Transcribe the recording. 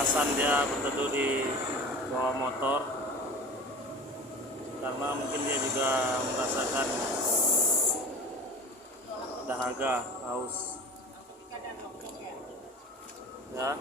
alasan dia berteduh di bawah motor karena mungkin dia juga merasakan dahaga, haus ya.